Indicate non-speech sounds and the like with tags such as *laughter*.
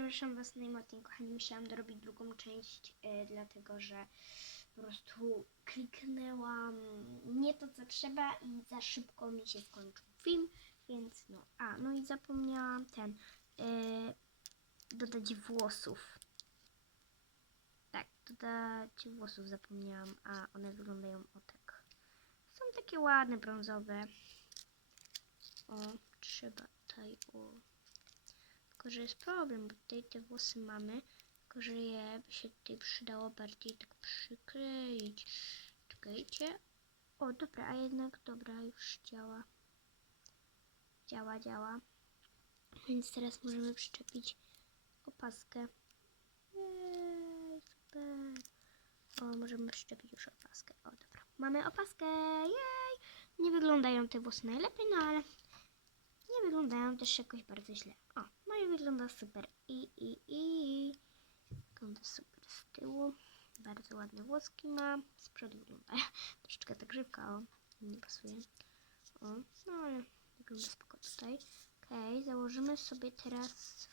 przepraszam Was najmocniej, kochani. Musiałam dorobić drugą część, e, dlatego że po prostu kliknęłam nie to, co trzeba i za szybko mi się skończył film, więc no. A, no i zapomniałam ten, e, dodać włosów. Tak, dodać włosów zapomniałam, a one wyglądają o tak. Są takie ładne, brązowe. O, trzeba tutaj, o. Tylko, że jest problem, bo tutaj te włosy mamy, tylko, że je by się tutaj przydało bardziej tak przykleić. Czekajcie. O, dobra, a jednak, dobra, już działa. Działa, działa. Więc teraz możemy przyczepić opaskę. Jej, super. O, możemy przyczepić już opaskę. O, dobra. Mamy opaskę, jej! Nie wyglądają te włosy najlepiej, no ale nie wyglądają też jakoś bardzo źle. O, i wygląda super. I, i, i. Wygląda super z tyłu. Bardzo ładne włoski ma. Z przodu wygląda *laughs* troszeczkę tak grzywka, o. Nie pasuje. O, no ale wygląda spoko tutaj. Okej, założymy sobie teraz